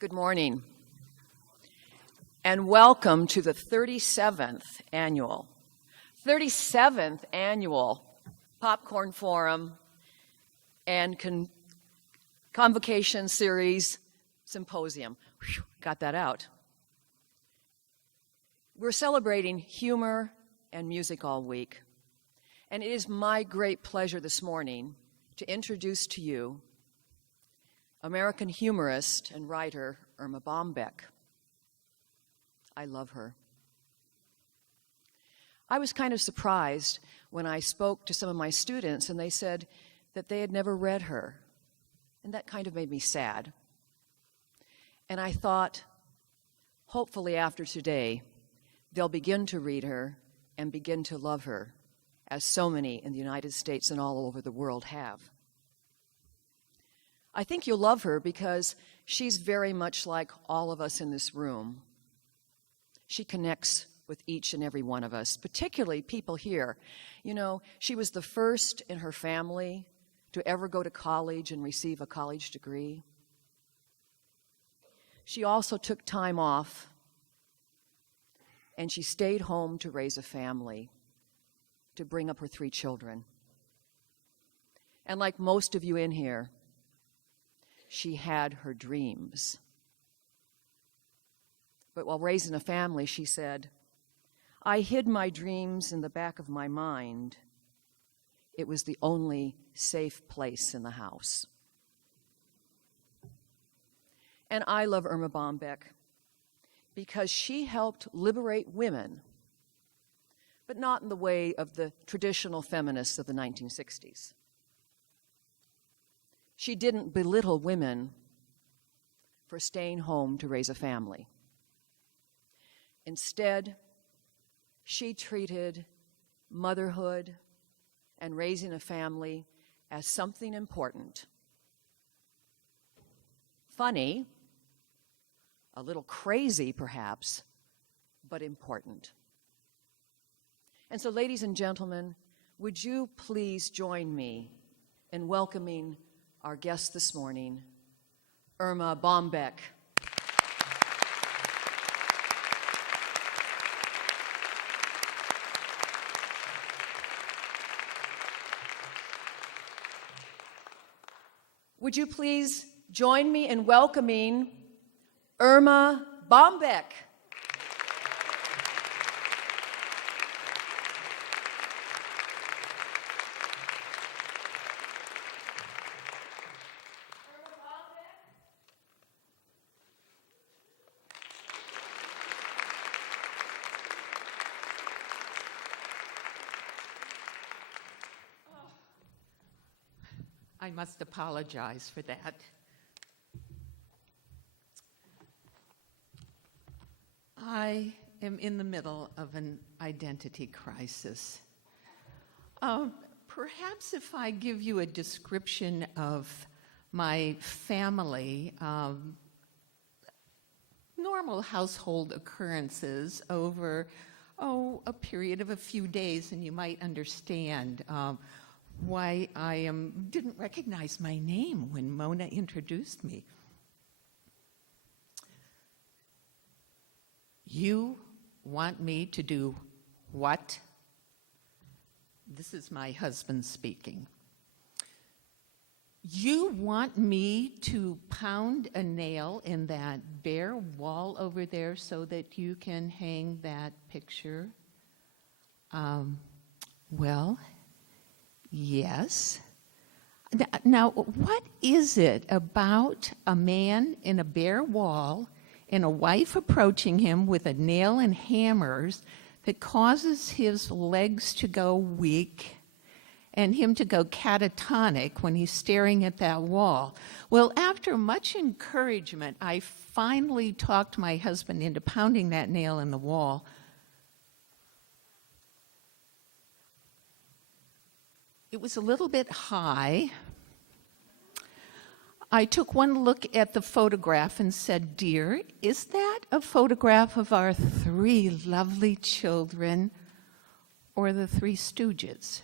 Good morning, and welcome to the 37th annual Popcorn Forum and Convocation Series Symposium. Whew, got that out. We're celebrating humor and music all week, and it is my great pleasure this morning to introduce to you American humorist and writer Erma Bombeck. I love her. I was kind of surprised when I spoke to some of my students and they said that they had never read her, and that kind of made me sad. And I thought, hopefully after today, they'll begin to read her and begin to love her, as so many in the United States and all over the world have. I think you'll love her because she's very much like all of us in this room. She connects with each and every one of us, particularly people here. You know, she was the first in her family to ever go to college and receive a college degree. She also took time off, and she stayed home to raise a family, to bring up her 3 children. And like most of you in here, she had her dreams. But while raising a family, she said, "I hid my dreams in the back of my mind. It was the only safe place in the house." And I love Erma Bombeck because she helped liberate women, but not in the way of the traditional feminists of the 1960s. She didn't belittle women for staying home to raise a family. Instead, she treated motherhood and raising a family as something important. Funny, a little crazy perhaps, but important. And so, ladies and gentlemen, would you please join me in welcoming our guest this morning, Erma Bombeck. Would you please join me in welcoming Erma Bombeck? I must apologize for that. I am in the middle of an identity crisis. Perhaps if I give you a description of my family, normal household occurrences over, a period of a few days, and you might understand why I didn't recognize my name when Mona introduced me. You want me to do what? This is my husband speaking. You want me to pound a nail in that bare wall over there so that you can hang that picture? Well, yes. Now, what is it about a man in a bare wall and a wife approaching him with a nail and hammers that causes his legs to go weak and him to go catatonic when he's staring at that wall? Well, after much encouragement, I finally talked my husband into pounding that nail in the wall. It was a little bit high. I took one look at the photograph and said, "Dear, is that a photograph of our 3 lovely children or the 3 Stooges?"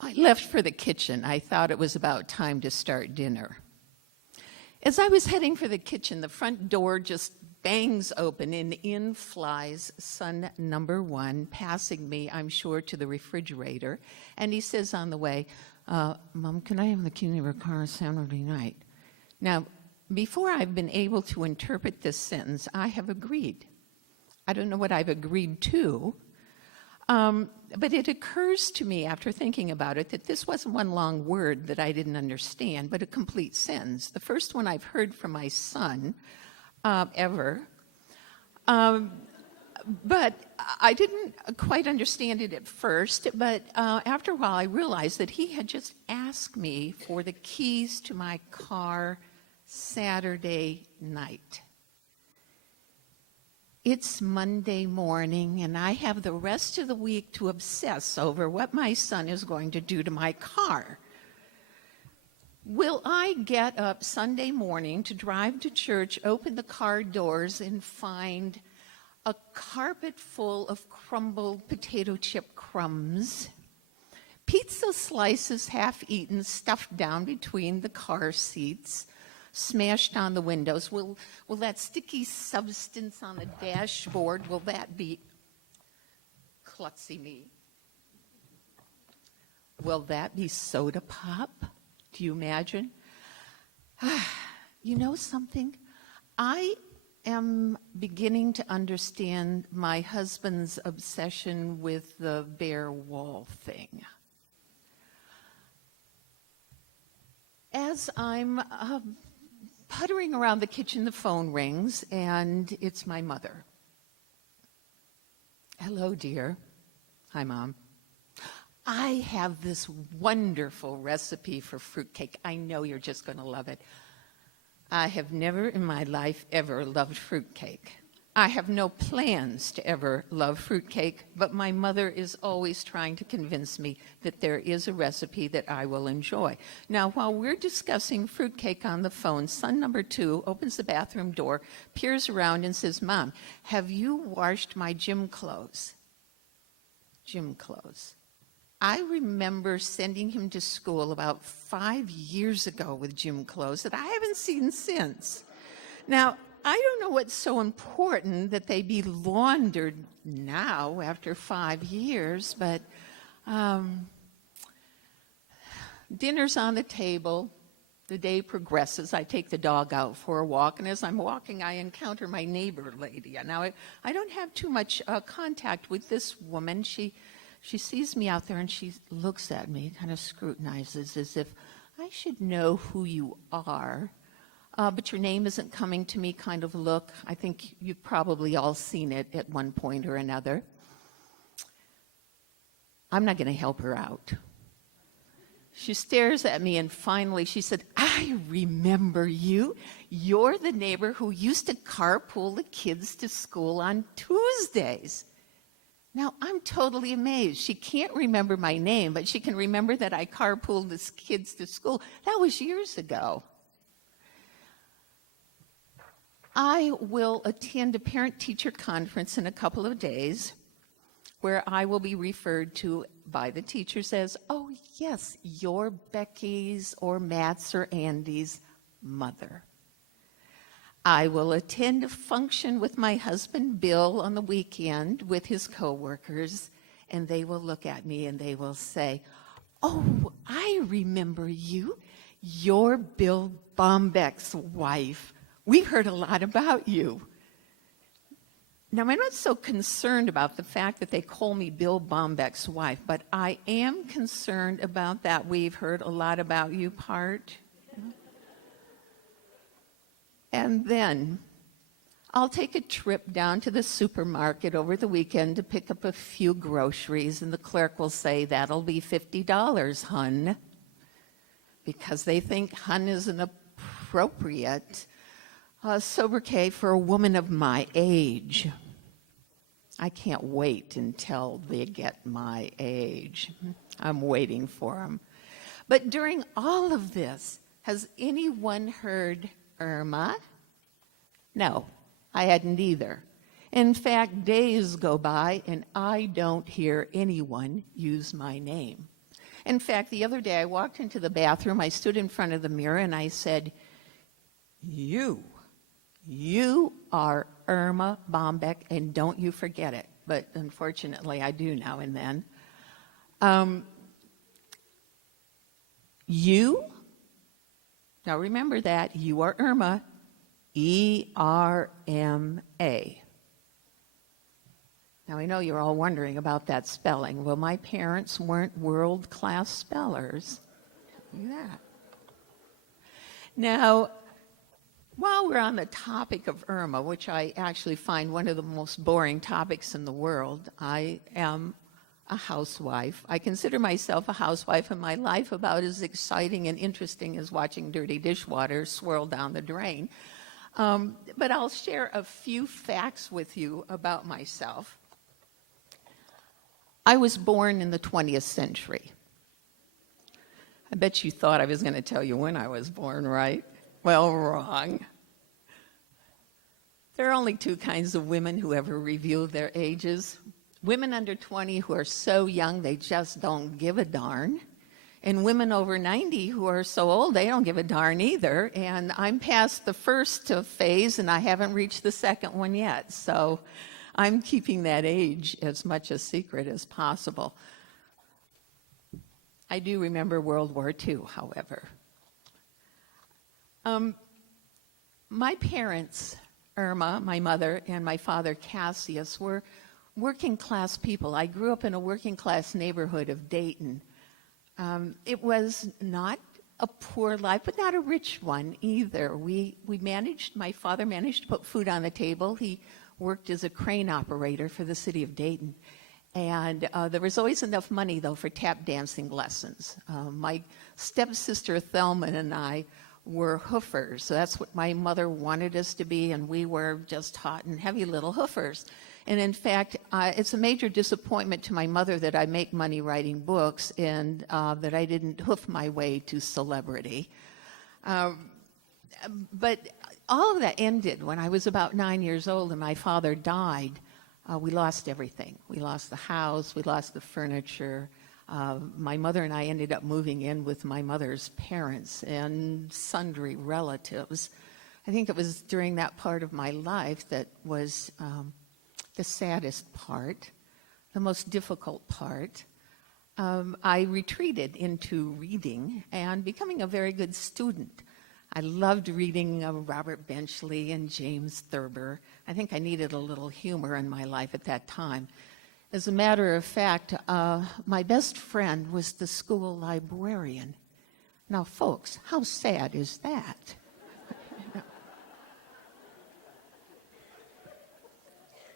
I left for the kitchen. I thought it was about time to start dinner. As I was heading for the kitchen, the front door just bangs open, and in flies son number one, passing me, I'm sure, to the refrigerator. And he says on the way, Mom, can I have the key to your car Saturday night? Now, before I've been able to interpret this sentence, I have agreed. I don't know what I've agreed to, but it occurs to me after thinking about it that this wasn't one long word that I didn't understand, but a complete sentence. The first one I've heard from my son ever. But I didn't quite understand it at first, but after a while I realized that he had just asked me for the keys to my car Saturday night. It's Monday morning, and I have the rest of the week to obsess over what my son is going to do to my car. Will I get up Sunday morning to drive to church, open the car doors, and find a carpet full of crumbled potato chip crumbs, pizza slices half eaten, stuffed down between the car seats, smashed on the windows? Will that sticky substance on the dashboard, will that be klutzy me? Will that be soda pop? Do you imagine? You know something? I am beginning to understand my husband's obsession with the bare wall thing. As I'm puttering around the kitchen, the phone rings, and it's my mother. Hello, dear. Hi, Mom. I have this wonderful recipe for fruitcake. I know you're just going to love it. I have never in my life ever loved fruitcake. I have no plans to ever love fruitcake, but my mother is always trying to convince me that there is a recipe that I will enjoy. Now, while we're discussing fruitcake on the phone, son number two opens the bathroom door, peers around, and says, Mom, have you washed my gym clothes? Gym clothes. I remember sending him to school about 5 years ago with gym clothes that I haven't seen since. Now, I don't know what's so important that they be laundered now after 5 years, but dinner's on the table. The day progresses. I take the dog out for a walk, and as I'm walking, I encounter my neighbor lady. Now, I don't have too much contact with this woman. She sees me out there, and she looks at me, kind of scrutinizes as if I should know who you are. But your name isn't coming to me kind of look. I think you've probably all seen it at one point or another. I'm not going to help her out. She stares at me, and finally she said, I remember you. You're the neighbor who used to carpool the kids to school on Tuesdays. Now, I'm totally amazed. She can't remember my name, but she can remember that I carpooled the kids to school. That was years ago. I will attend a parent-teacher conference in a couple of days where I will be referred to by the teachers as, oh, yes, you're Becky's or Matt's or Andy's mother. I will attend a function with my husband, Bill, on the weekend with his coworkers, and they will look at me and they will say, oh, I remember you. You're Bill Bombeck's wife. We've heard a lot about you. Now, I'm not so concerned about the fact that they call me Bill Bombeck's wife, but I am concerned about that we've heard a lot about you part. And then I'll take a trip down to the supermarket over the weekend to pick up a few groceries, and the clerk will say, that'll be $50, hun, because they think hun is an appropriate sobriquet for a woman of my age. I can't wait until they get my age. I'm waiting for them. But during all of this, has anyone heard Erma? No, I hadn't either. In fact, days go by and I don't hear anyone use my name. In fact, the other day I walked into the bathroom, I stood in front of the mirror and I said, You are Erma Bombeck, and don't you forget it. But unfortunately, I do now and then. Now remember that, you are Erma, E-R-M-A. Now I know you're all wondering about that spelling. Well, my parents weren't world-class spellers. Look at that. Now, while we're on the topic of Erma, which I actually find one of the most boring topics in the world, I am a housewife. I consider myself a housewife, and my life about as exciting and interesting as watching dirty dishwater swirl down the drain. But I'll share a few facts with you about myself. I was born in the 20th century. I bet you thought I was going to tell you when I was born, right? Well, wrong. There are only two kinds of women who ever reveal their ages. Women under 20 who are so young they just don't give a darn. And women over 90 who are so old they don't give a darn either. And I'm past the first phase and I haven't reached the second one yet. So I'm keeping that age as much a secret as possible. I do remember World War II, however. My parents, Erma, my mother, and my father, Cassius, were working class people. I grew up in a working class neighborhood of Dayton. It was not a poor life, but not a rich one either. My father managed to put food on the table. He worked as a crane operator for the city of Dayton. And there was always enough money, though, for tap dancing lessons. My stepsister Thelma and I were hoofers. So that's what my mother wanted us to be, and we were just hot and heavy little hoofers. And in fact, it's a major disappointment to my mother that I make money writing books and that I didn't hoof my way to celebrity. But all of that ended when I was about 9 years old and my father died. We lost everything. We lost the house, we lost the furniture. My mother and I ended up moving in with my mother's parents and sundry relatives. I think it was during that part of my life that was the saddest part, the most difficult part. I retreated into reading and becoming a very good student. I loved reading Robert Benchley and James Thurber. I think I needed a little humor in my life at that time. As a matter of fact, my best friend was the school librarian. Now, folks, how sad is that?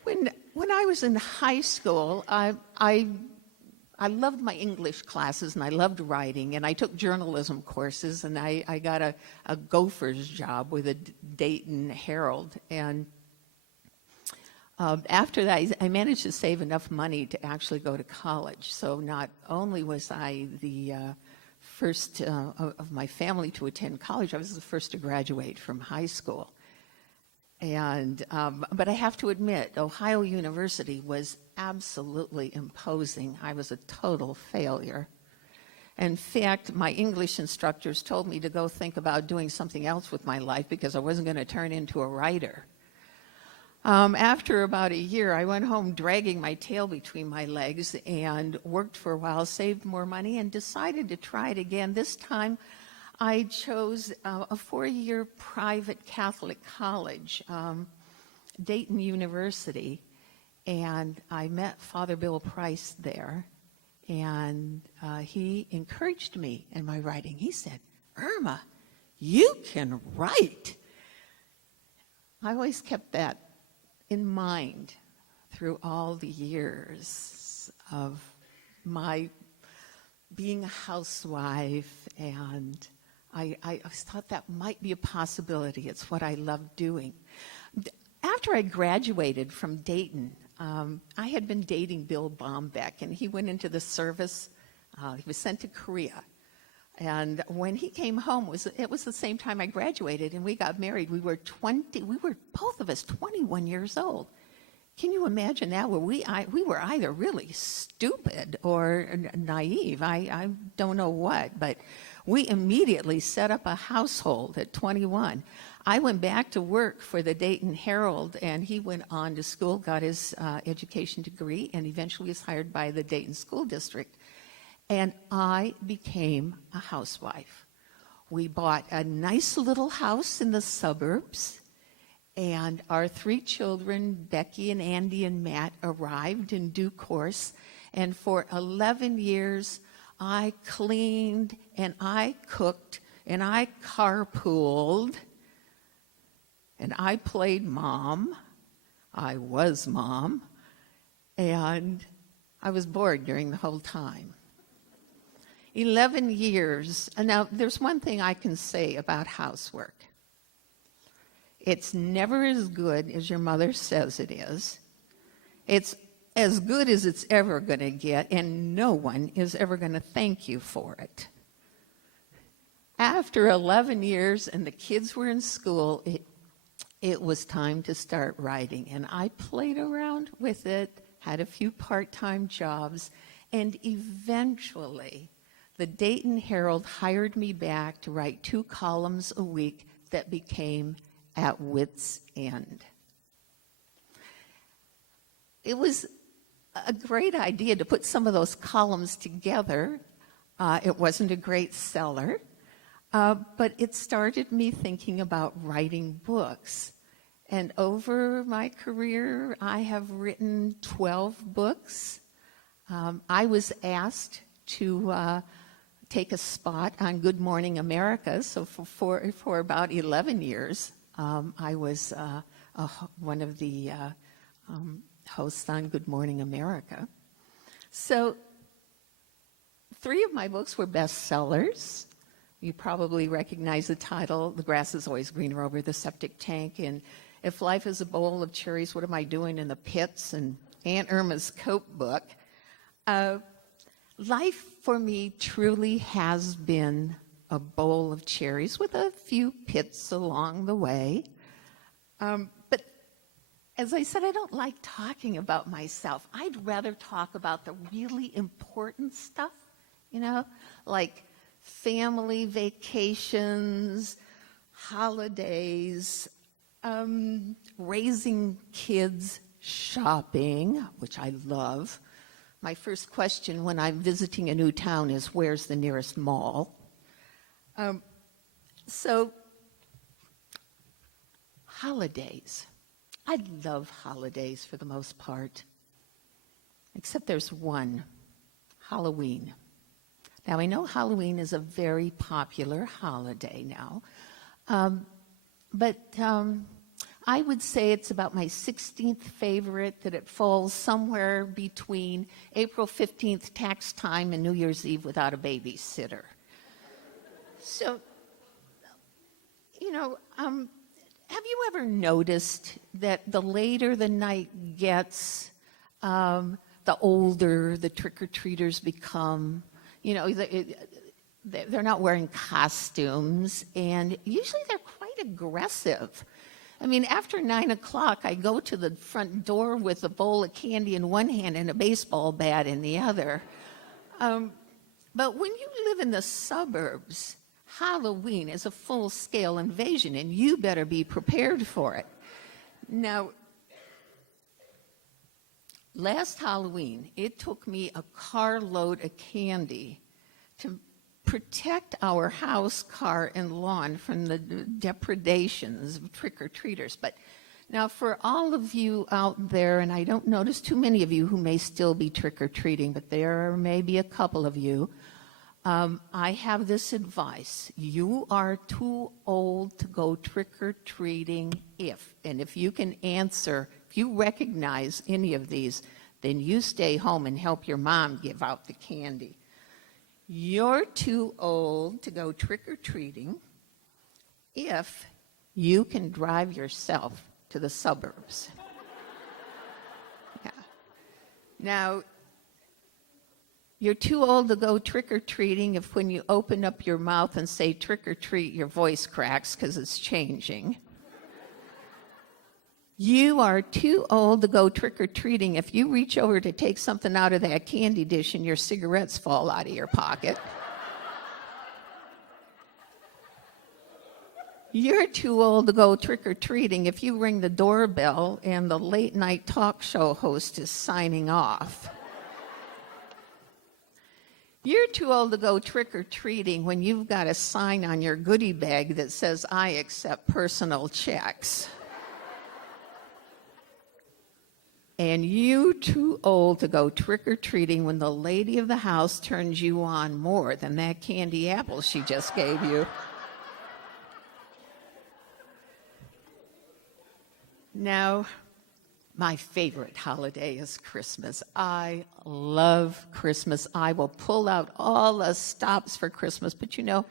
When I was in high school, I loved my English classes and I loved writing, and I took journalism courses, and I got a gopher's job with a Dayton Herald. And after that, I managed to save enough money to actually go to college. So not only was I the first of my family to attend college, I was the first to graduate from high school. And but I have to admit, Ohio University was absolutely imposing. I was a total failure. In fact, my English instructors told me to go think about doing something else with my life because I wasn't going to turn into a writer. After about a year, I went home dragging my tail between my legs and worked for a while, saved more money, and decided to try it again. This time, I chose a 4-year private Catholic college, Dayton University, and I met Father Bill Price there, and he encouraged me in my writing. He said, "Erma, you can write." I always kept that in mind through all the years of my being a housewife, and I thought that might be a possibility. It's what I loved doing. After I graduated from Dayton, I had been dating Bill Bombeck, and he went into the service. He was sent to Korea. And when he came home, it was the same time I graduated, and we got married. We were both of us 21 years old. Can you imagine that? Where we were either really stupid or naive. I don't know what, but we immediately set up a household at 21. I went back to work for the Dayton Herald, and he went on to school, got his education degree, and eventually was hired by the Dayton School District. And I became a housewife. We bought a nice little house in the suburbs, and our 3 children, Becky and Andy and Matt, arrived in due course. And for 11 years, I cleaned and I cooked and I carpooled and I played mom. I was mom. And I was bored during the whole time. 11 years. And now, there's one thing I can say about housework. It's never as good as your mother says it is. It's as good as it's ever going to get, and no one is ever going to thank you for it. After 11 years and the kids were in school, it was time to start writing. And I played around with it, had a few part-time jobs, and eventually the Dayton Herald hired me back to write 2 columns a week that became At Wit's End. It was a great idea to put some of those columns together. It wasn't a great seller, but it started me thinking about writing books. And over my career, I have written 12 books. I was asked to take a spot on Good Morning America, so for about 11 years, I was one of the hosts on Good Morning America. So 3 of my books were bestsellers. You probably recognize the title, The Grass is Always Greener Over the Septic Tank, and If Life is a Bowl of Cherries, What Am I Doing in the Pits, and Aunt Irma's Coat book. Life for me truly has been a bowl of cherries with a few pits along the way. But as I said, I don't like talking about myself. I'd rather talk about the really important stuff, like family vacations, holidays, raising kids, shopping, which I love. My first question when I'm visiting a new town is, where's the nearest mall? So, holidays. I love holidays for the most part, except there's one, Halloween. Now, I know Halloween is a very popular holiday now, but I would say it's about my 16th favorite, that it falls somewhere between April 15th tax time and New Year's Eve without a babysitter. So, have you ever noticed that the later the night gets, the older the trick-or-treaters become? They're not wearing costumes, and usually they're quite aggressive. I mean, after 9 o'clock, I go to the front door with a bowl of candy in one hand and a baseball bat in the other. But when you live in the suburbs, Halloween is a full-scale invasion, and you better be prepared for it. Now, last Halloween, it took me a carload of candy to protect our house, car, and lawn from the depredations of trick-or-treaters. But now, for all of you out there, and I don't notice too many of you who may still be trick-or-treating, but there may be a couple of you, I have this advice. You are too old to go trick-or-treating if you can answer, if you recognize any of these, then you stay home and help your mom give out the candy. You're too old to go trick-or-treating if you can drive yourself to the suburbs. Yeah. Now, you're too old to go trick-or-treating if when you open up your mouth and say trick-or-treat, your voice cracks because it's changing. You are too old to go trick-or-treating if you reach over to take something out of that candy dish and your cigarettes fall out of your pocket. You're too old to go trick-or-treating if you ring the doorbell and the late-night talk show host is signing off. You're too old to go trick-or-treating when you've got a sign on your goodie bag that says, "I accept personal checks." And you too old to go trick-or-treating when the lady of the house turns you on more than that candy apple she just gave you. Now, my favorite holiday is Christmas. I love Christmas. I will pull out all the stops for Christmas, but you know,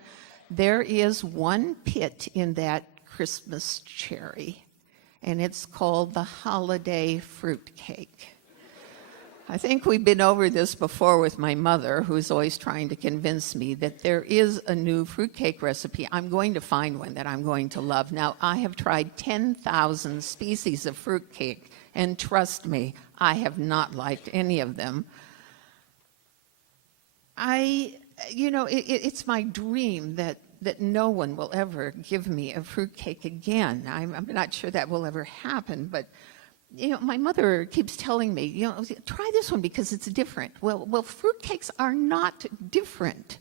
there is one pit in that Christmas cherry, and it's called the holiday fruitcake. I think we've been over this before with my mother, who's always trying to convince me that there is a new fruitcake recipe. I'm going to find one that I'm going to love. Now, I have tried 10,000 species of fruitcake, and trust me, I have not liked any of them. It's my dream that no one will ever give me a fruitcake again. I'm not sure that will ever happen, but my mother keeps telling me, try this one because it's different. Well, fruitcakes are not different.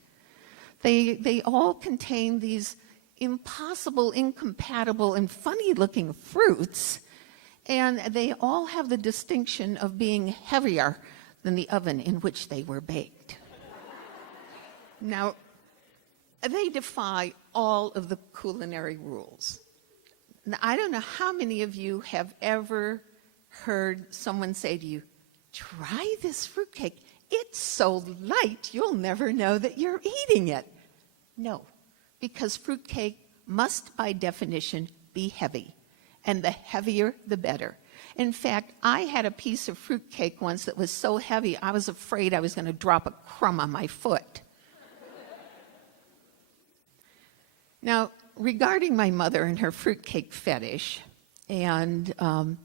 They all contain these impossible, incompatible, and funny-looking fruits, and they all have the distinction of being heavier than the oven in which they were baked. Now, they defy all of the culinary rules. Now, I don't know how many of you have ever heard someone say to you, "Try this fruitcake. It's so light, you'll never know that you're eating it." No, because fruitcake must, by definition, be heavy. And the heavier, the better. In fact, I had a piece of fruitcake once that was so heavy, I was afraid I was going to drop a crumb on my foot. Now, regarding my mother and her fruitcake fetish, and when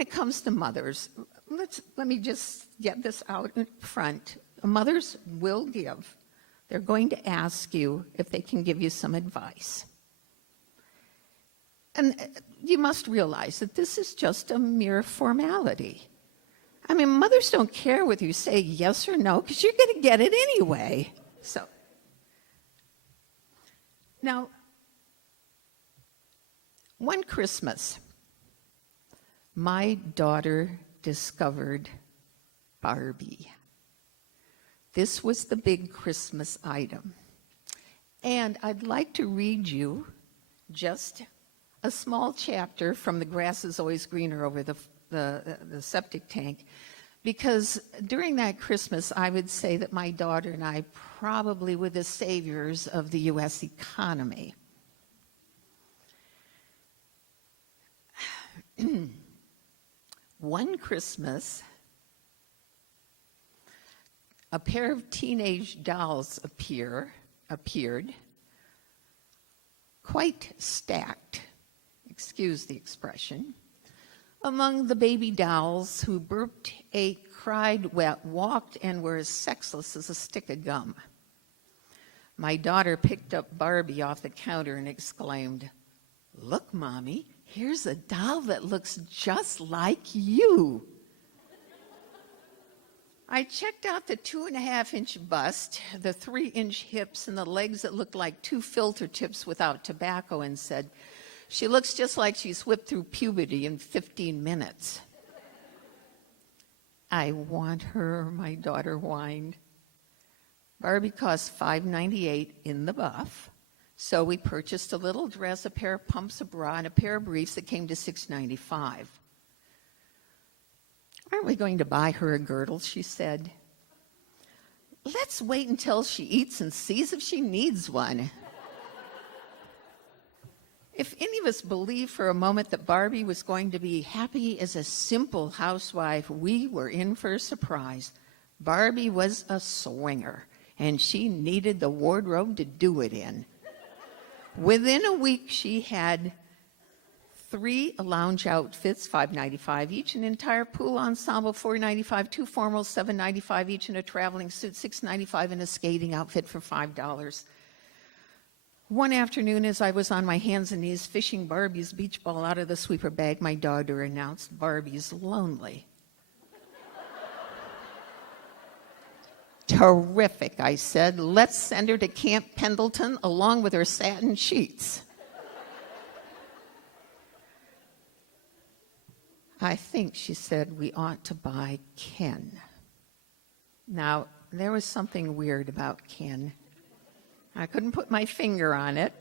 it comes to mothers, let me just get this out in front. Mothers will give. They're going to ask you if they can give you some advice. And you must realize that this is just a mere formality. I mean, mothers don't care whether you say yes or no, because you're going to get it anyway. So, now, one Christmas, my daughter discovered Barbie. This was the big Christmas item. And I'd like to read you just a small chapter from The Grass is Always Greener Over the septic tank, because during that Christmas, I would say that my daughter and I probably were the saviors of the U.S. economy. One Christmas, a pair of teenage dolls appeared, quite stacked, excuse the expression, among the baby dolls who burped, ate, cried, walked, and were as sexless as a stick of gum. My daughter picked up Barbie off the counter and exclaimed, "Look, Mommy, here's a doll that looks just like you." I checked out the 2.5-inch bust, the 3-inch hips, and the legs that looked like 2 filter tips without tobacco and said, "She looks just like she's whipped through puberty in 15 minutes. "I want her," my daughter whined. Barbie cost $5.98 in the buff, so we purchased a little dress, a pair of pumps, a bra, and a pair of briefs that came to $6.95. "Aren't we going to buy her a girdle?" she said. "Let's wait until she eats and sees if she needs one." If any of us believed for a moment that Barbie was going to be happy as a simple housewife, we were in for a surprise. Barbie was a swinger, and she needed the wardrobe to do it in. Within a week, she had 3 lounge outfits, $5.95 each, an entire pool ensemble, $4.95, 2 formals, $7.95 each, and a traveling suit, $6.95, and a skating outfit for $5. One afternoon, as I was on my hands and knees fishing Barbie's beach ball out of the sweeper bag, my daughter announced, "Barbie's lonely." "Terrific," I said. "Let's send her to Camp Pendleton along with her satin sheets." "I think," she said, "we ought to buy Ken." Now, there was something weird about Ken. I couldn't put my finger on it.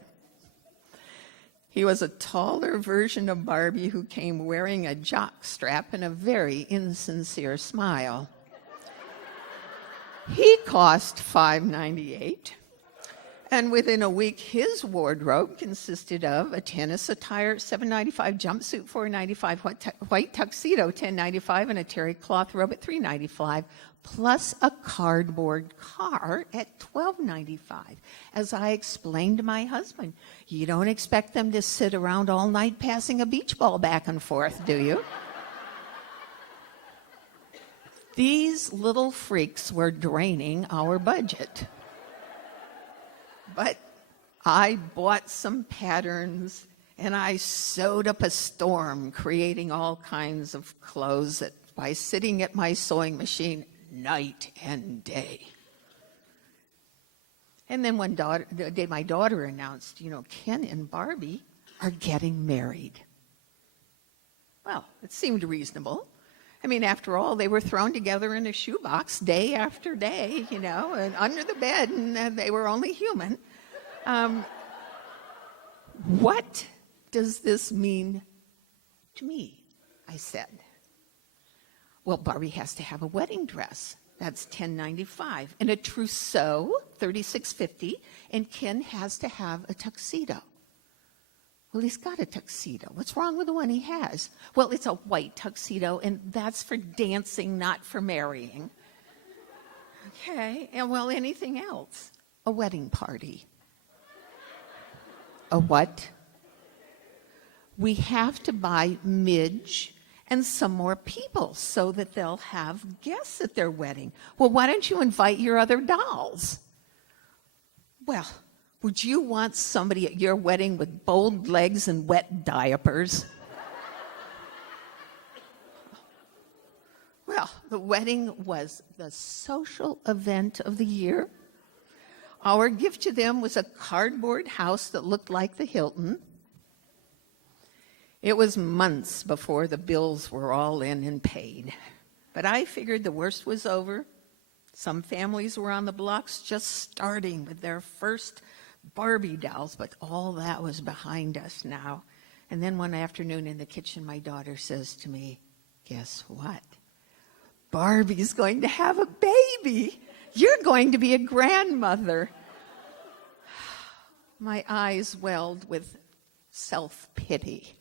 He was a taller version of Barbie who came wearing a jock strap and a very insincere smile. He cost $5.98, and within a week, his wardrobe consisted of a tennis attire, $7.95, jumpsuit, $4.95, white tuxedo, $10.95, and a terry cloth robe at $3.95, plus a cardboard car at $12.95. As I explained to my husband, you don't expect them to sit around all night passing a beach ball back and forth, do you? These little freaks were draining our budget. But I bought some patterns and I sewed up a storm, creating all kinds of clothes by sitting at my sewing machine night and day. And then one day my daughter announced, Ken and Barbie are getting married. Well, it seemed reasonable. I mean, after all, they were thrown together in a shoebox day after day, and under the bed, and they were only human. What does this mean to me? I said. Well, Barbie has to have a wedding dress. That's $10.95. And a trousseau, $36.50. And Ken has to have a tuxedo. Well, he's got a tuxedo. What's wrong with the one he has? Well, it's a white tuxedo, and that's for dancing, not for marrying. Okay, and well, anything else? A wedding party. A what? We have to buy Midge and some more people so that they'll have guests at their wedding. Well, why don't you invite your other dolls? Well, would you want somebody at your wedding with bowed legs and wet diapers? Well, the wedding was the social event of the year. Our gift to them was a cardboard house that looked like the Hilton. It was months before the bills were all in and paid. But I figured the worst was over. Some families were on the blocks just starting with their first Barbie dolls, but all that was behind us now. And then one afternoon in the kitchen, my daughter says to me, "Guess what? Barbie's going to have a baby. You're going to be a grandmother." My eyes welled with self-pity.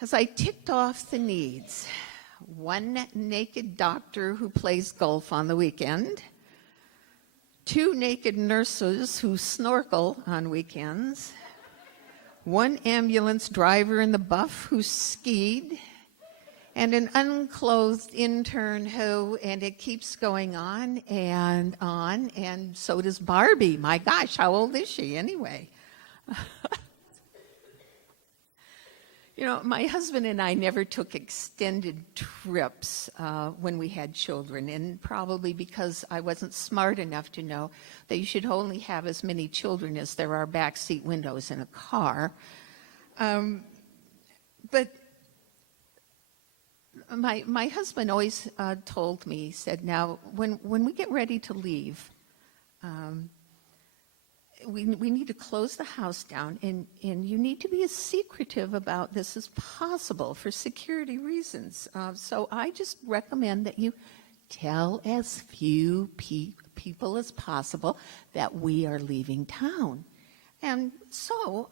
As I ticked off the needs, one naked doctor who plays golf on the weekend, 2 naked nurses who snorkel on weekends, 1 ambulance driver in the buff who skied, and an unclothed intern who, and it keeps going on, and so does Barbie. My gosh, how old is she anyway? My husband and I never took extended trips when we had children, and probably because I wasn't smart enough to know that you should only have as many children as there are backseat windows in a car. But my husband always told me, he said, "Now, when we get ready to leave, we need to close the house down, and you need to be as secretive about this as possible for security reasons. So I just recommend that you tell as few people as possible that we are leaving town." And so,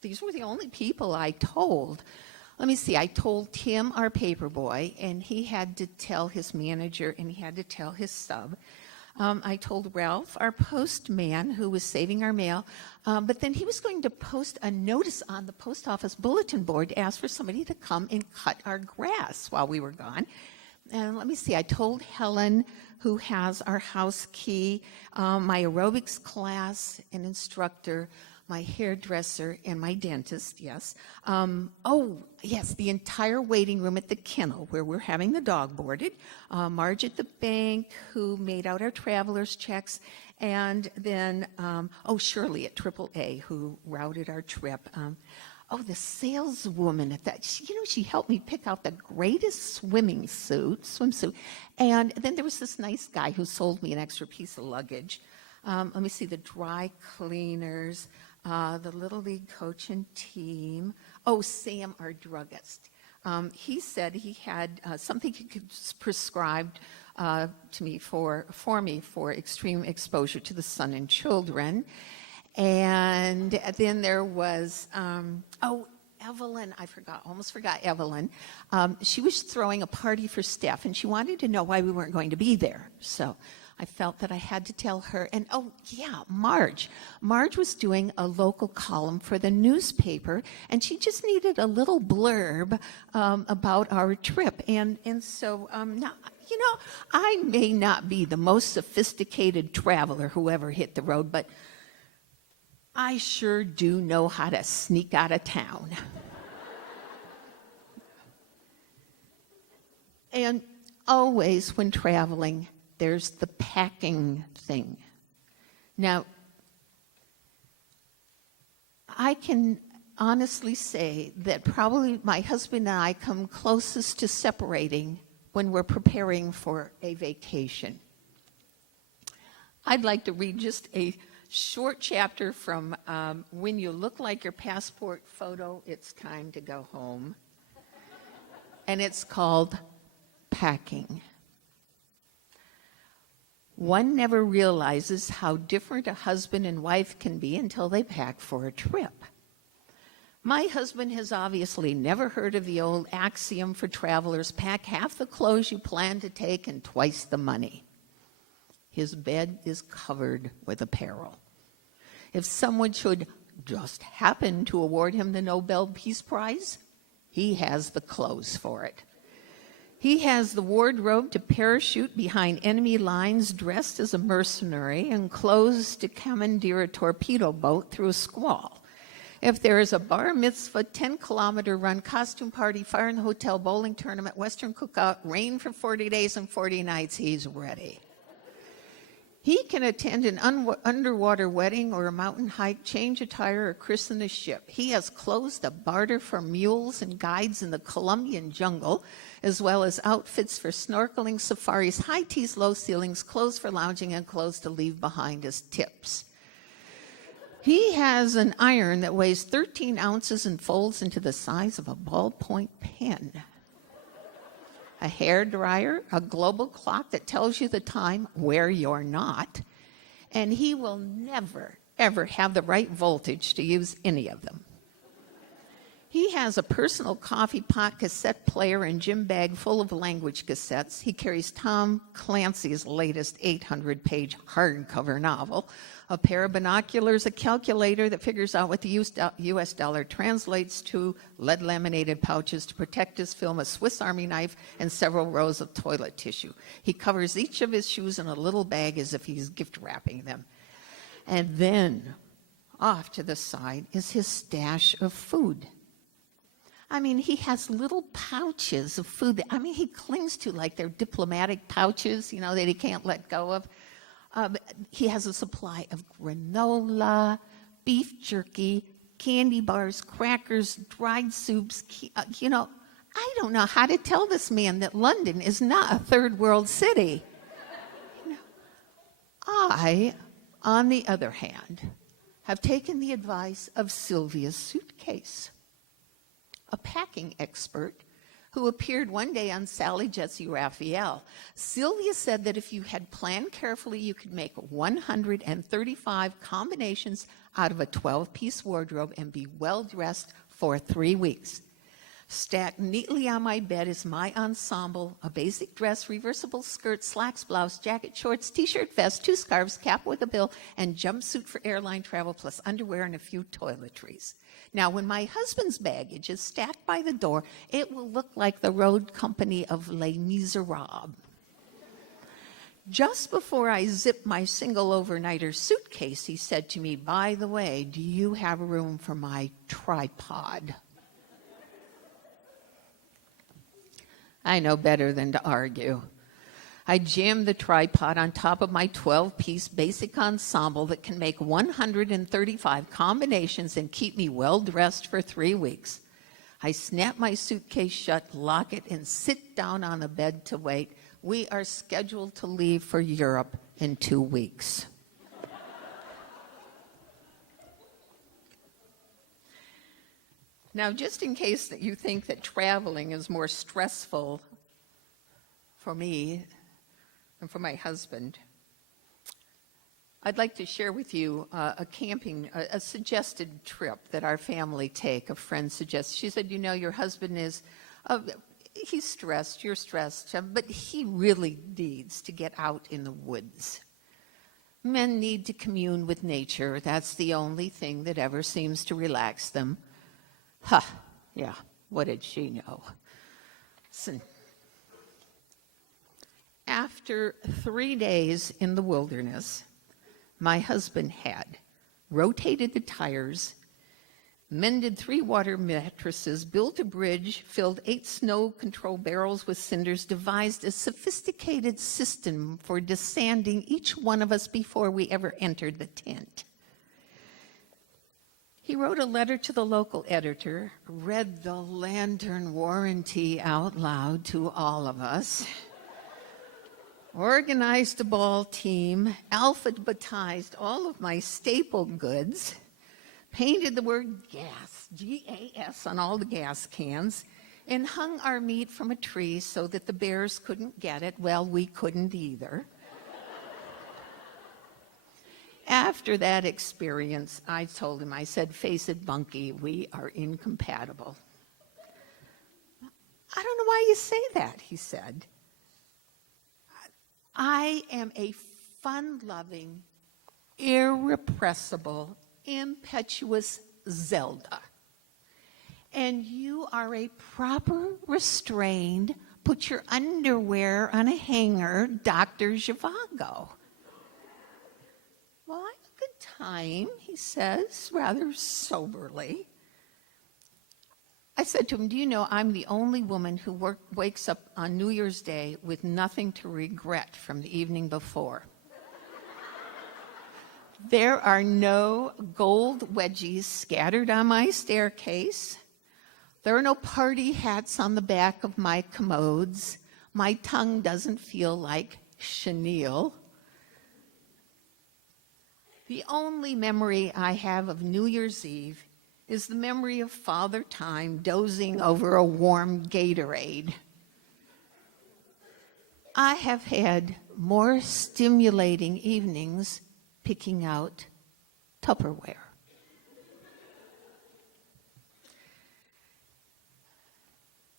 these were the only people I told. Let me see, I told Tim, our paper boy, and he had to tell his manager, and he had to tell his sub. I told Ralph, our postman, who was saving our mail, but then he was going to post a notice on the post office bulletin board to ask for somebody to come and cut our grass while we were gone. And let me see, I told Helen, who has our house key, my aerobics class, an instructor, my hairdresser, and my dentist, yes. Yes, the entire waiting room at the kennel where we're having the dog boarded. Marge at the bank, who made out our traveler's checks, and then, Shirley at AAA, who routed our trip. The saleswoman at that, she helped me pick out the greatest swimsuit. And then there was this nice guy who sold me an extra piece of luggage. Let me see, the dry cleaners, the Little League coach and team. Sam, our druggist. He said he had something he could prescribe to me for extreme exposure to the sun in children. And then there was, Evelyn, almost forgot Evelyn. She was throwing a party for Steph, and she wanted to know why we weren't going to be there. So I felt that I had to tell her. And Marge. Marge was doing a local column for the newspaper, and she just needed a little blurb about our trip. And so now, I may not be the most sophisticated traveler who ever hit the road, but I sure do know how to sneak out of town. And always when traveling, there's the packing thing. Now, I can honestly say that probably my husband and I come closest to separating when we're preparing for a vacation. I'd like to read just a short chapter from When You Look Like Your Passport Photo, It's Time to Go Home. And it's called Packing. One never realizes how different a husband and wife can be until they pack for a trip. My husband has obviously never heard of the old axiom for travelers: pack half the clothes you plan to take and twice the money. His bed is covered with apparel. If someone should just happen to award him the Nobel Peace Prize, he has the clothes for it. He has the wardrobe to parachute behind enemy lines dressed as a mercenary and clothes to commandeer a torpedo boat through a squall. If there is a bar mitzvah, 10-kilometer run, costume party, fire in the hotel, bowling tournament, Western cookout, rain for 40 days and 40 nights, he's ready. He can attend an underwater wedding or a mountain hike, change a tire, or christen a ship. He has clothes to barter for mules and guides in the Colombian jungle, as well as outfits for snorkeling, safaris, high teas, low ceilings, clothes for lounging, and clothes to leave behind as tips. He has an iron that weighs 13 ounces and folds into the size of a ballpoint pen. A hair dryer, a global clock that tells you the time where you're not, and he will never, ever have the right voltage to use any of them. He has a personal coffee pot, cassette player, and gym bag full of language cassettes. He carries Tom Clancy's latest 800-page hardcover novel, a pair of binoculars, a calculator that figures out what the U.S. dollar translates to, lead-laminated pouches to protect his film, a Swiss Army knife, and several rows of toilet tissue. He covers each of his shoes in a little bag as if he's gift wrapping them. And then, off to the side, is his stash of food. I mean, he has little pouches of food that, he clings to like they're diplomatic pouches, that he can't let go of. He has a supply of granola, beef jerky, candy bars, crackers, dried soups. I don't know how to tell this man that London is not a third world city. I, on the other hand, have taken the advice of Sylvia's suitcase, a packing expert who appeared one day on Sally Jesse Raphael. Sylvia said that if you had planned carefully, you could make 135 combinations out of a 12-piece wardrobe and be well-dressed for 3 weeks. Stacked neatly on my bed is my ensemble: a basic dress, reversible skirt, slacks, blouse, jacket, shorts, t-shirt, vest, 2 scarves, cap with a bill, and jumpsuit for airline travel, plus underwear and a few toiletries. Now, when my husband's baggage is stacked by the door, it will look like the road company of Les Miserables. Just before I zipped my single overnighter suitcase, he said to me, "By the way, do you have room for my tripod?" I know better than to argue. I jammed the tripod on top of my 12-piece basic ensemble that can make 135 combinations and keep me well-dressed for 3 weeks. I snap my suitcase shut, lock it, and sit down on the bed to wait. We are scheduled to leave for Europe in 2 weeks. Now, just in case that you think that traveling is more stressful for me and for my husband, I'd like to share with you a suggested trip that our family take. A friend suggests. She said, your husband is, he's stressed, you're stressed, but he really needs to get out in the woods. Men need to commune with nature. That's the only thing that ever seems to relax them. Yeah, what did she know? Listen, after 3 days in the wilderness, my husband had rotated the tires, mended 3 water mattresses, built a bridge, filled 8 snow control barrels with cinders, devised a sophisticated system for desanding each one of us before we ever entered the tent. He wrote a letter to the local editor, read the lantern warranty out loud to all of us, organized a ball team, alphabetized all of my staple goods, painted the word gas, G-A-S, on all the gas cans, and hung our meat from a tree so that the bears couldn't get it. Well, we couldn't either. After that experience, I told him, I said, "Face it, Bunky, we are incompatible." "I don't know why you say that," he said. "I am a fun-loving, irrepressible, impetuous Zelda. And you are a proper, restrained, put your underwear on a hanger, Dr. Zhivago." "Well, I have a good time," he says, rather soberly. I said to him, "Do you know I'm the only woman who wakes up on New Year's Day with nothing to regret from the evening before? There are no gold wedgies scattered on my staircase. There are no party hats on the back of my commodes. My tongue doesn't feel like chenille. The only memory I have of New Year's Eve is the memory of Father Time dozing over a warm Gatorade. I have had more stimulating evenings picking out Tupperware."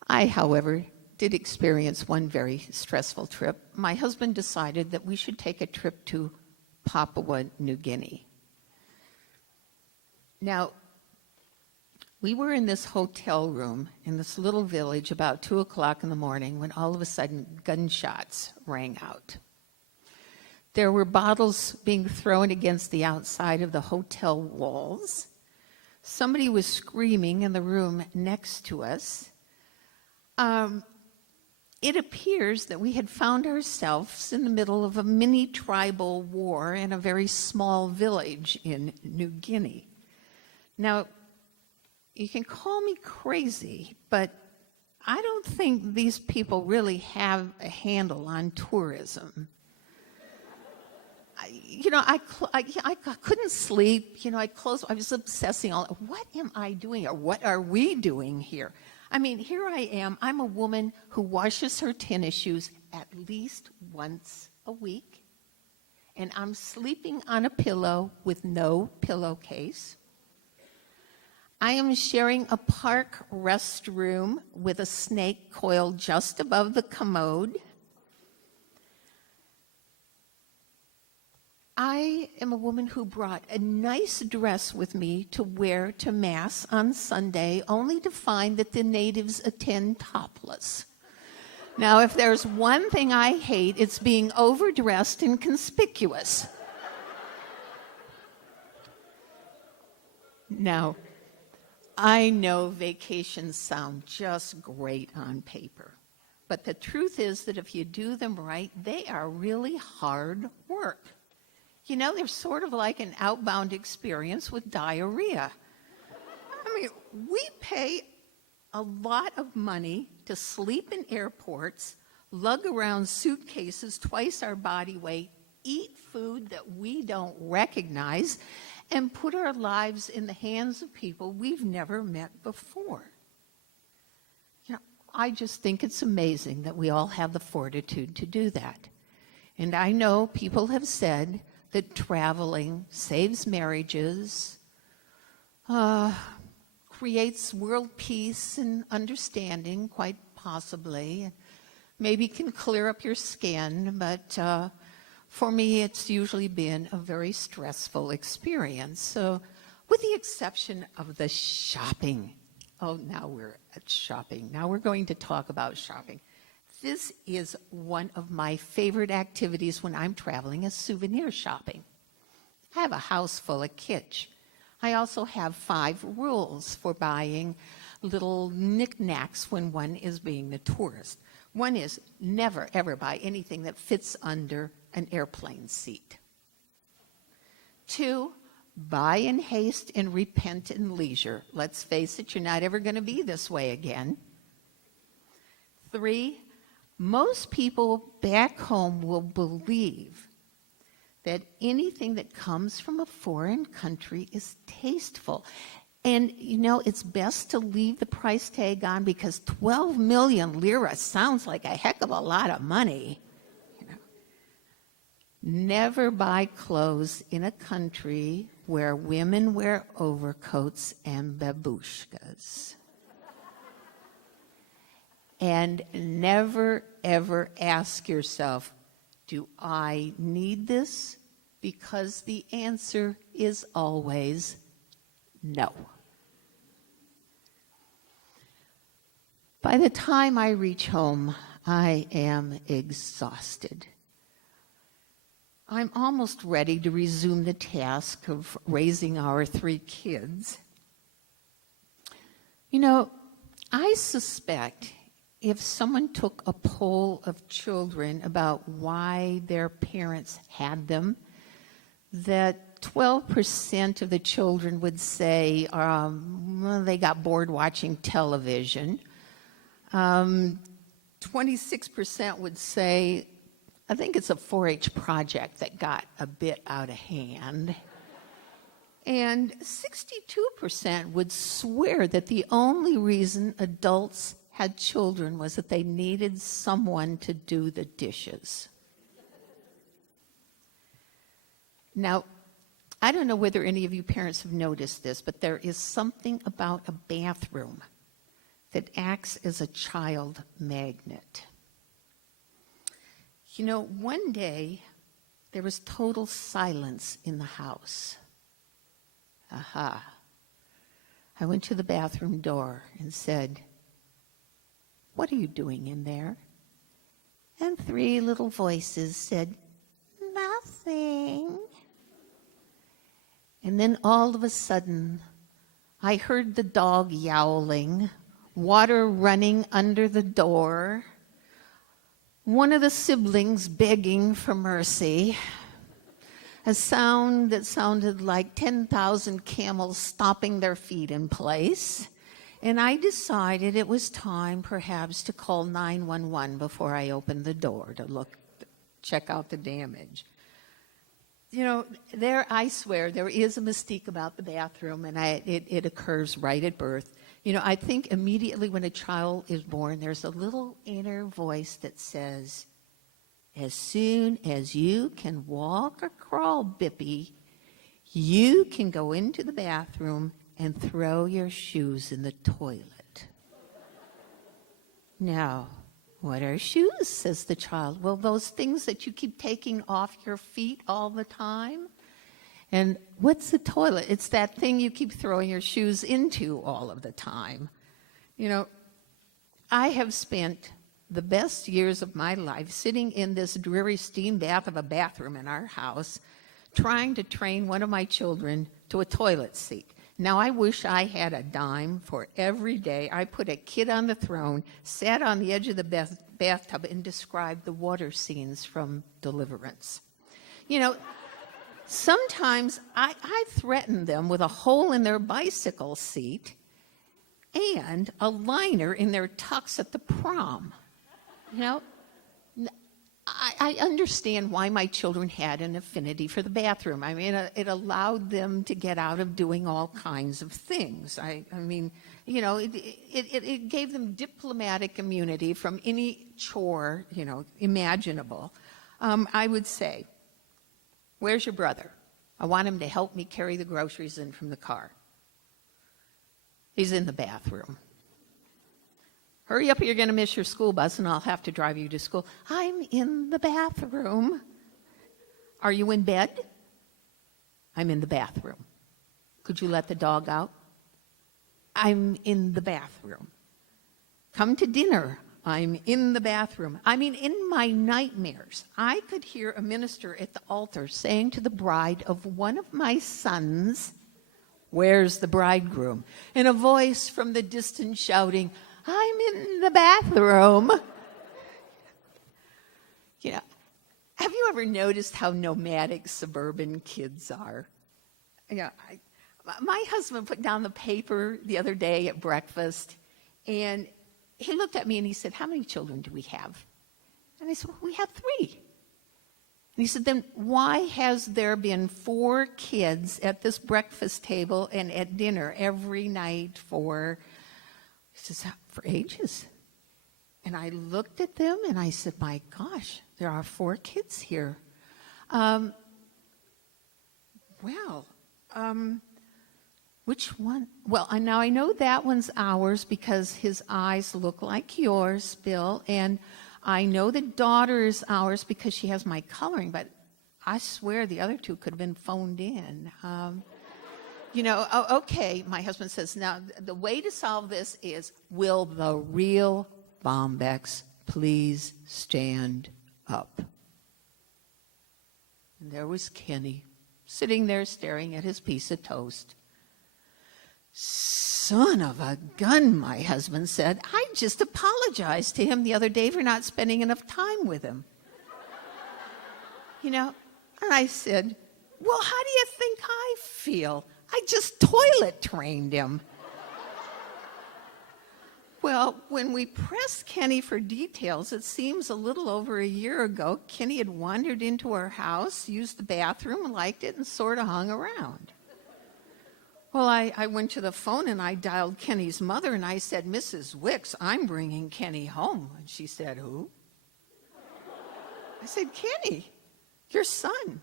I, however, did experience one very stressful trip. My husband decided that we should take a trip to Papua New Guinea. Now, we were in this hotel room in this little village about 2 o'clock in the morning when all of a sudden gunshots rang out. There were bottles being thrown against the outside of the hotel walls. Somebody was screaming in the room next to us. It appears that we had found ourselves in the middle of a mini tribal war in a very small village in New Guinea. Now, you can call me crazy, but I don't think these people really have a handle on tourism. I couldn't sleep. I was obsessing on what am I doing or what are we doing here? I mean, here I am. I'm a woman who washes her tennis shoes at least once a week, and I'm sleeping on a pillow with no pillowcase. I am sharing a park restroom with a snake coiled just above the commode. I am a woman who brought a nice dress with me to wear to Mass on Sunday, only to find that the natives attend topless. Now, if there's one thing I hate, it's being overdressed and conspicuous. Now, I know vacations sound just great on paper, but the truth is that if you do them right, they are really hard work. You know, they're sort of like an outbound experience with diarrhea. I mean, we pay a lot of money to sleep in airports, lug around suitcases twice our body weight, eat food that we don't recognize, and put our lives in the hands of people we've never met before. You know, I just think it's amazing that we all have the fortitude to do that. And I know people have said that traveling saves marriages, creates world peace and understanding, quite possibly. Maybe can clear up your skin, but for me, it's usually been a very stressful experience. So, with the exception of the shopping. Oh, now we're at shopping. Now we're going to talk about shopping. This is one of my favorite activities when I'm traveling, is souvenir shopping. I have a house full of kitsch. I also have 5 rules for buying little knickknacks when one is being the tourist. One is never, ever buy anything that fits under an airplane seat. 2, buy in haste and repent in leisure. Let's face it, you're not ever going to be this way again. 3, most people back home will believe that anything that comes from a foreign country is tasteful. And, you know, it's best to leave the price tag on because 12 million lira sounds like a heck of a lot of money. You know. Never buy clothes in a country where women wear overcoats and babushkas. And never, ever ask yourself, do I need this? Because the answer is always no. By the time I reach home, I am exhausted. I'm almost ready to resume the task of raising our 3 kids. You know, I suspect if someone took a poll of children about why their parents had them, that 12% of the children would say well, they got bored watching television. 26% would say, I think it's a 4-H project that got a bit out of hand. And 62% would swear that the only reason adults had children was that they needed someone to do the dishes. Now, I don't know whether any of you parents have noticed this, but there is something about a bathroom that acts as a child magnet. You know, one day there was total silence in the house. I went to the bathroom door and said, "What are you doing in there?" And 3 little voices said, "Nothing." And then all of a sudden, I heard the dog yowling, water running under the door, one of the siblings begging for mercy, a sound that sounded like 10,000 camels stopping their feet in place. And I decided it was time perhaps to call 911 before I opened the door to check out the damage. You know, I swear, there is a mystique about the bathroom, and it occurs right at birth. You know, I think immediately when a child is born, there's a little inner voice that says, as soon as you can walk or crawl, Bippy, you can go into the bathroom and throw your shoes in the toilet. Now, what are shoes, says the child. Well, those things that you keep taking off your feet all the time. And what's the toilet? It's that thing you keep throwing your shoes into all of the time. You know, I have spent the best years of my life sitting in this dreary steam bath of a bathroom in our house, trying to train one of my children to a toilet seat. Now, I wish I had a dime for every day I put a kid on the throne, sat on the edge of the bathtub, and described the water scenes from Deliverance. You know, sometimes I threaten them with a hole in their bicycle seat and a liner in their tux at the prom. You know, I understand why my children had an affinity for the bathroom. I mean, it allowed them to get out of doing all kinds of things. I mean, you know, it gave them diplomatic immunity from any chore, you know, imaginable. I would say, where's your brother? I want him to help me carry the groceries in from the car. He's in the bathroom. Hurry up, or you're going to miss your school bus and I'll have to drive you to school. I'm in the bathroom. Are you in bed? I'm in the bathroom. Could you let the dog out? I'm in the bathroom. Come to dinner. I'm in the bathroom. I mean, in my nightmares, I could hear a minister at the altar saying to the bride of one of my sons, "Where's the bridegroom?" And a voice from the distance shouting, "I'm in the bathroom." You know, have you ever noticed how nomadic suburban kids are? You know, my husband put down the paper the other day at breakfast, and he looked at me and he said, "How many children do we have?" And I said, "Well, we have 3. And he said, "Then why has there been 4 kids at this breakfast table and at dinner every night for," he says, "for ages?" And I looked at them and I said, "My gosh, there are 4 kids here." Which one? Well, now I know that one's ours because his eyes look like yours, Bill, and I know the daughter is ours because she has my coloring, but I swear the other 2 could have been phoned in. You know, okay, my husband says, now the way to solve this is, will the real Bombecks please stand up? And there was Kenny, sitting there staring at his piece of toast. "Son of a gun," my husband said. "I just apologized to him the other day for not spending enough time with him." You know, and I said, "Well, how do you think I feel? I just toilet trained him." Well, when we pressed Kenny for details, it seems a little over a year ago, Kenny had wandered into our house, used the bathroom, liked it, and sort of hung around. Well, I went to the phone and I dialed Kenny's mother and I said, "Mrs. Wicks, I'm bringing Kenny home." And she said, "Who?" I said, "Kenny, your son."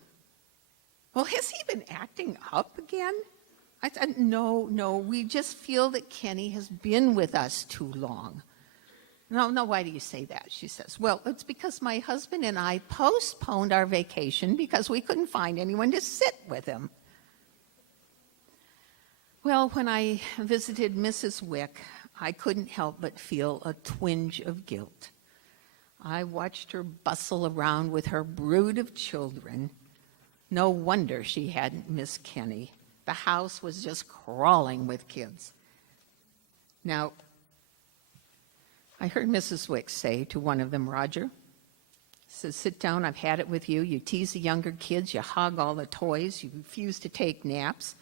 "Well, has he been acting up again?" I said, No, we just feel that Kenny has been with us too long." No, why do you say that?" She says. "Well, it's because my husband and I postponed our vacation because we couldn't find anyone to sit with him." Well, when I visited Mrs. Wick, I couldn't help but feel a twinge of guilt. I watched her bustle around with her brood of children. No wonder she hadn't missed Kenny. The house was just crawling with kids. Now, I heard Mrs. Wick say to one of them, "Roger," says, "sit down, I've had it with you. You tease the younger kids, you hog all the toys, you refuse to take naps.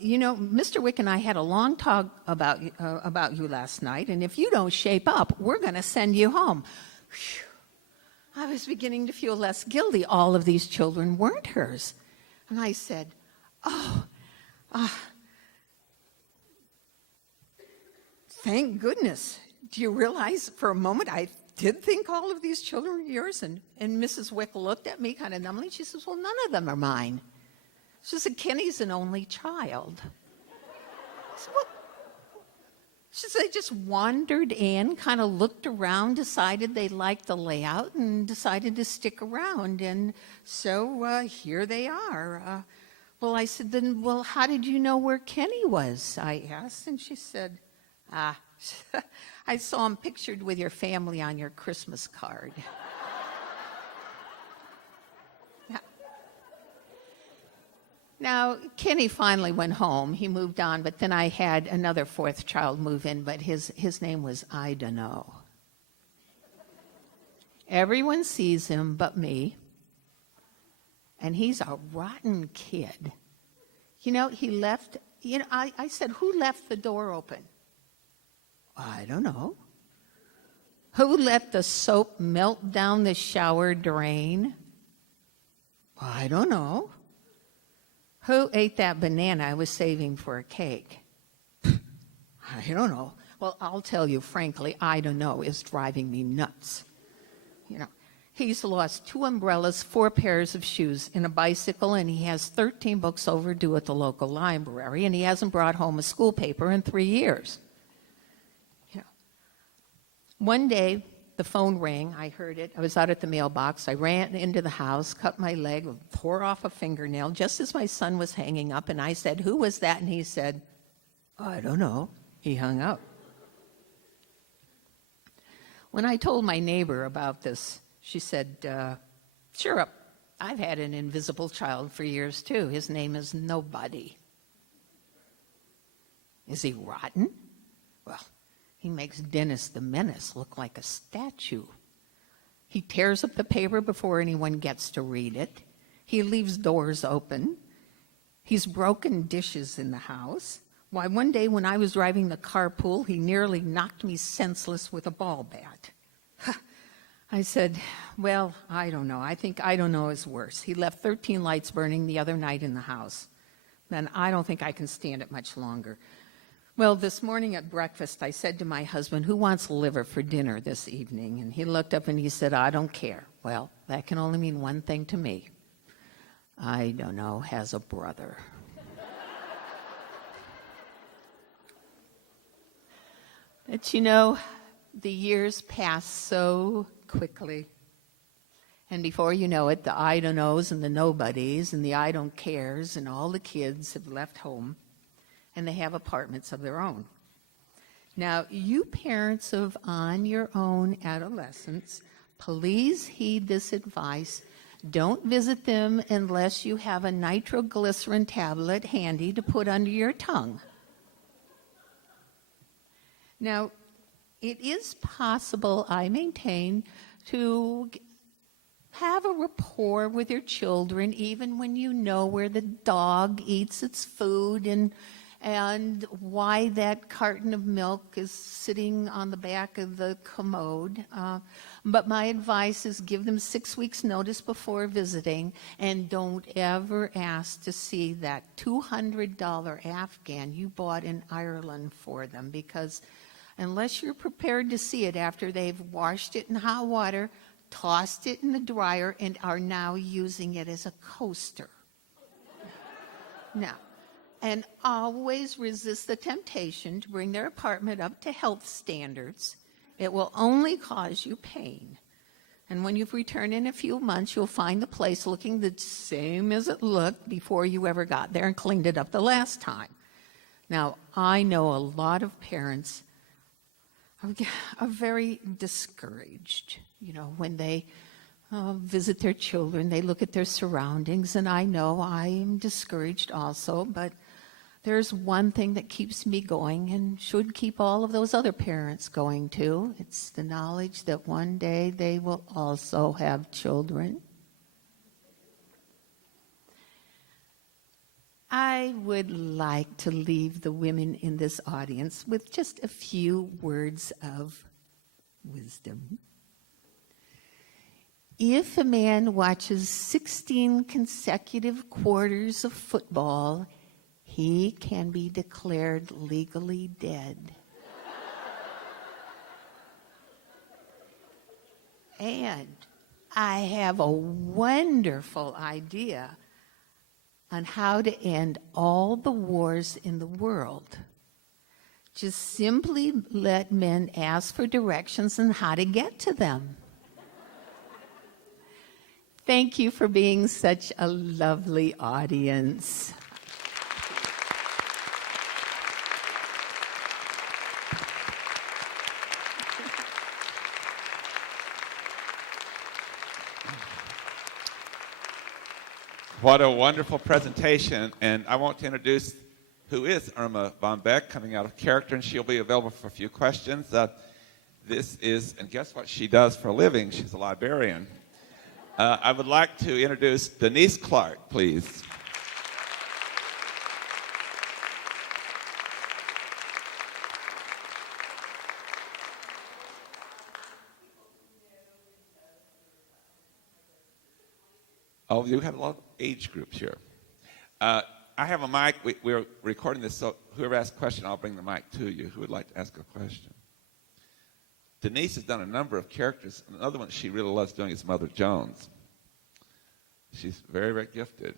You know, Mr. Wick and I had a long talk about you last night, and if you don't shape up, we're going to send you home." Whew. I was beginning to feel less guilty. All of these children weren't hers. And I said, thank goodness. Do you realize for a moment I did think all of these children were yours?" And Mrs. Wick looked at me kind of numbly. She says, "Well, none of them are mine. She said, Kenny's an only child." Well, they just wandered in, kind of looked around, decided they liked the layout, and decided to stick around. And so here they are. Well, I said, then, well, how did you know where Kenny was? I asked, and she said, I saw him pictured with your family on your Christmas card. Now, Kenny finally went home. He moved on, but then I had another fourth child move in, but his name was Idaho. Everyone sees him but me, and he's a rotten kid. He left, I said, who left the door open? I don't know. Who let the soap melt down the shower drain? I don't know. Who ate that banana I was saving for a cake? I don't know. Well, I'll tell you frankly, I don't know is driving me nuts. He's lost 2 umbrellas, 4 pairs of shoes, and a bicycle, and he has 13 books overdue at the local library, and he hasn't brought home a school paper in 3 years. One day, the phone rang. I heard it. I was out at the mailbox. I ran into the house, cut my leg, tore off a fingernail just as my son was hanging up, and I said, who was that? And he said, I don't know. He hung up. When I told my neighbor about this, she said, cheer up. I've had an invisible child for years, too. His name is Nobody. Is he rotten? Well, he makes Dennis the Menace look like a statue. He tears up the paper before anyone gets to read it. He leaves doors open. He's broken dishes in the house. Why, one day when I was driving the carpool, he nearly knocked me senseless with a ball bat. I said, well, I don't know. I think I don't know is worse. He left 13 lights burning the other night in the house. Then I don't think I can stand it much longer. Well, this morning at breakfast, I said to my husband, who wants liver for dinner this evening? And he looked up and he said, I don't care. Well, that can only mean one thing to me. I don't know, has a brother. But the years pass so quickly. And before you know it, the I don't knows and the nobodies and the I don't cares and all the kids have left home. And they have apartments of their own. Now, you parents of on your own adolescents, please heed this advice. Don't visit them unless you have a nitroglycerin tablet handy to put under your tongue. Now, it is possible, I maintain, to have a rapport with your children even when you know where the dog eats its food and why that carton of milk is sitting on the back of the commode. But my advice is give them 6 weeks' notice before visiting, and don't ever ask to see that $200 Afghan you bought in Ireland for them, because unless you're prepared to see it after they've washed it in hot water, tossed it in the dryer, and are now using it as a coaster. Now, and always resist the temptation to bring their apartment up to health standards. It will only cause you pain. And when you've returned in a few months, you'll find the place looking the same as it looked before you ever got there and cleaned it up the last time. Now, I know a lot of parents are very discouraged, when they visit their children. They look at their surroundings, and I know I am discouraged also, but there's one thing that keeps me going and should keep all of those other parents going too. It's the knowledge that one day they will also have children. I would like to leave the women in this audience with just a few words of wisdom. If a man watches 16 consecutive quarters of football, he can be declared legally dead. And I have a wonderful idea on how to end all the wars in the world. Just simply let men ask for directions on how to get to them. Thank you for being such a lovely audience. What a wonderful presentation. And I want to introduce who is Erma Bombeck, coming out of character, and she'll be available for a few questions. This is, and guess what she does for a living? She's a librarian. I would like to introduce Denise Clark, please. Oh, you have a lot of age groups here. I have a mic. We're recording this, so whoever asks a question, I'll bring the mic to you. Who would like to ask a question? Denise has done a number of characters. Another one she really loves doing is Mother Jones. She's very, very gifted.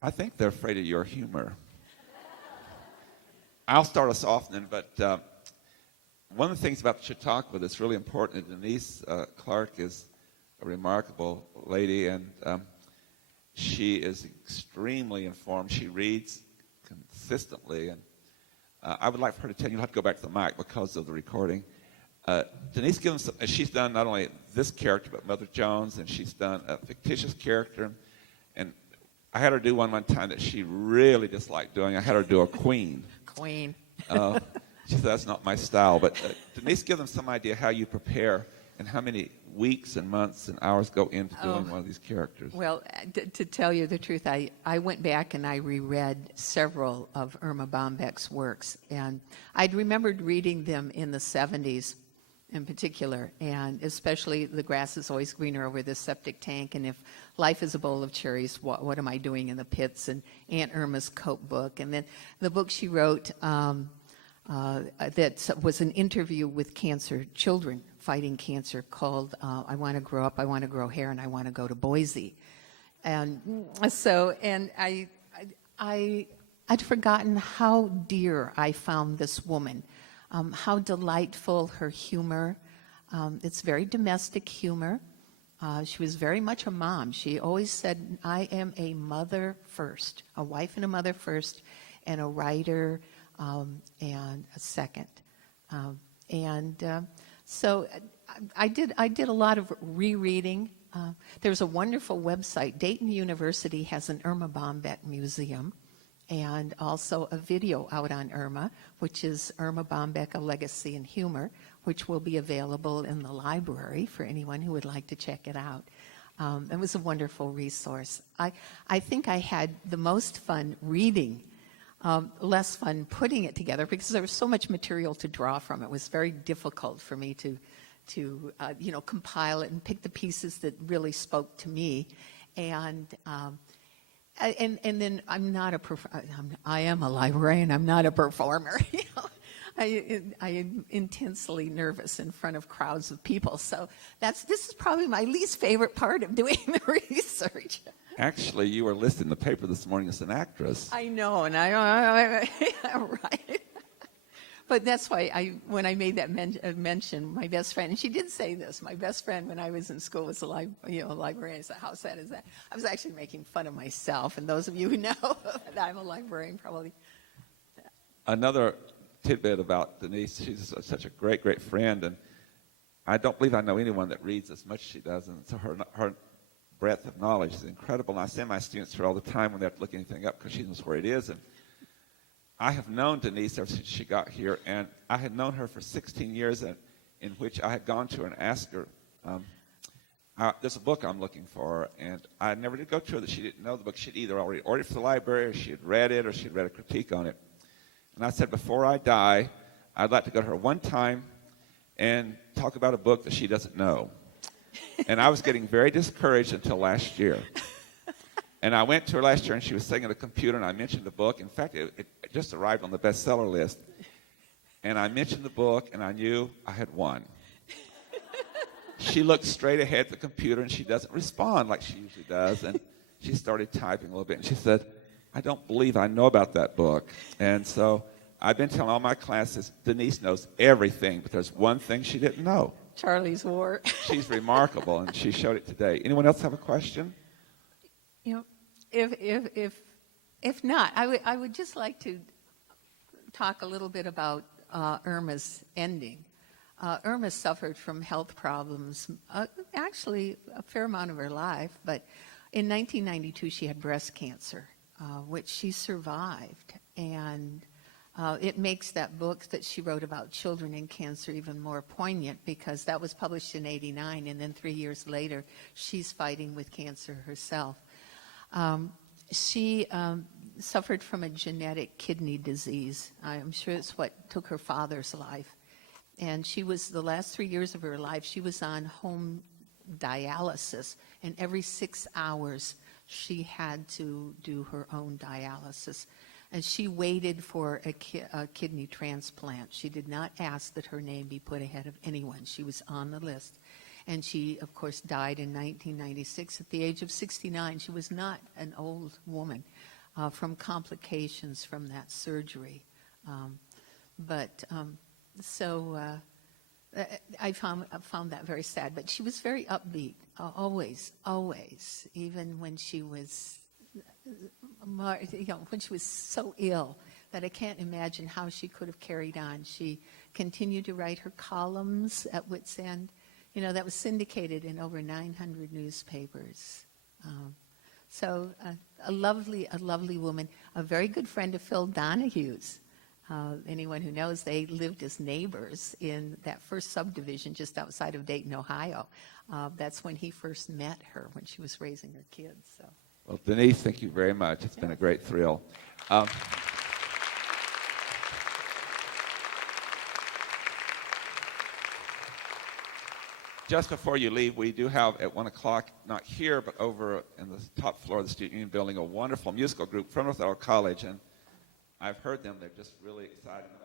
I think they're afraid of your humor. I'll start us off then, but one of the things about the Chautauqua that's really important, and Denise Clark is a remarkable lady, and she is extremely informed. She reads consistently, and I would like for her to tell you, you'll have to go back to the mic because of the recording. Denise Gibbons, she's done not only this character, but Mother Jones, and she's done a fictitious character, and I had her do one time that she really disliked doing. I had her do a queen. Queen. She said, that's not my style. But Denise, give them some idea how you prepare and how many weeks and months and hours go into doing one of these characters. Well, to tell you the truth, I went back and I reread several of Erma Bombeck's works. And I'd remembered reading them in the 70s in particular, and especially The Grass is Always Greener Over the Septic Tank, and If Life is a Bowl of Cherries, What Am I Doing in the Pits, and Aunt Irma's Coat Book. And then the book she wrote that was an interview with cancer children fighting cancer called I Want to Grow Up, I Want to Grow Hair, and I Want to Go to Boise. And so, and I'd forgotten how dear I found this woman, how delightful her humor. It's very domestic humor. She was very much a mom. She always said, I am a mother first, a wife and a mother first, and a writer and a second. So I did a lot of rereading. There's a wonderful website. Dayton University has an Erma Bombeck museum, and also a video out on Erma, which is Erma Bombeck, A Legacy in Humor, which will be available in the library for anyone who would like to check it out. It was a wonderful resource. I think I had the most fun reading, less fun putting it together because there was so much material to draw from. It was very difficult for me to compile it and pick the pieces that really spoke to me. And then I am a librarian. I'm not a performer. I am intensely nervous in front of crowds of people. So this is probably my least favorite part of doing the research. Actually, you were listed in the paper this morning as an actress. I know, and right. But that's why when I made that mention, my best friend, and she did say this, my best friend when I was in school was a librarian. I said, how sad is that? I was actually making fun of myself, and those of you who know that I'm a librarian probably. Another tidbit about Denise, she's such a great, great friend, and I don't believe I know anyone that reads as much as she does, and so her breadth of knowledge is incredible. And I send my students to her all the time when they have to look anything up because she knows where it is. And I have known Denise ever since she got here, and I had known her for 16 years in which I had gone to her and asked her, there's a book I'm looking for, and I never did go to her that she didn't know the book. She'd either already ordered it for the library, or she had read it, or she'd read a critique on it. And I said, before I die, I'd like to go to her one time and talk about a book that she doesn't know. And I was getting very discouraged until last year. And I went to her last year, and she was sitting at a computer, and I mentioned the book. In fact, it just arrived on the bestseller list. And I mentioned the book, and I knew I had won. She looked straight ahead at the computer, and she doesn't respond like she usually does. And she started typing a little bit, and she said, I don't believe I know about that book. And so I've been telling all my classes, Denise knows everything, but there's one thing she didn't know. Charlie's War. She's remarkable, and she showed it today. Anyone else have a question? You know, if not, I would just like to talk a little bit about Erma's ending. Erma suffered from health problems, actually a fair amount of her life, but in 1992 she had breast cancer, which she survived, and it makes that book that she wrote about children in cancer even more poignant, because that was published in '89, and then 3 years later she's fighting with cancer herself. She suffered from a genetic kidney disease. I'm sure it's what took her father's life. And she was, the last 3 years of her life, she was on home dialysis. And every 6 hours, she had to do her own dialysis. And she waited for a kidney transplant. She did not ask that her name be put ahead of anyone. She was on the list. And she, of course, died in 1996 at the age of 69. She was not an old woman from complications from that surgery. So I found that very sad. But she was very upbeat, always, even when she was, when she was so ill that I can't imagine how she could have carried on. She continued to write her columns at Wits End. You know, that was syndicated in over 900 newspapers. So a lovely woman, a very good friend of Phil Donahue's. Anyone who knows, they lived as neighbors in that first subdivision just outside of Dayton, Ohio. That's when he first met her, when she was raising her kids. So. Well, Denise, thank you very much. It's been a great thrill. Just before you leave, we do have at 1 o'clock, not here, but over in the top floor of the Student Union building, a wonderful musical group from North College, and I've heard them. They're just really excited about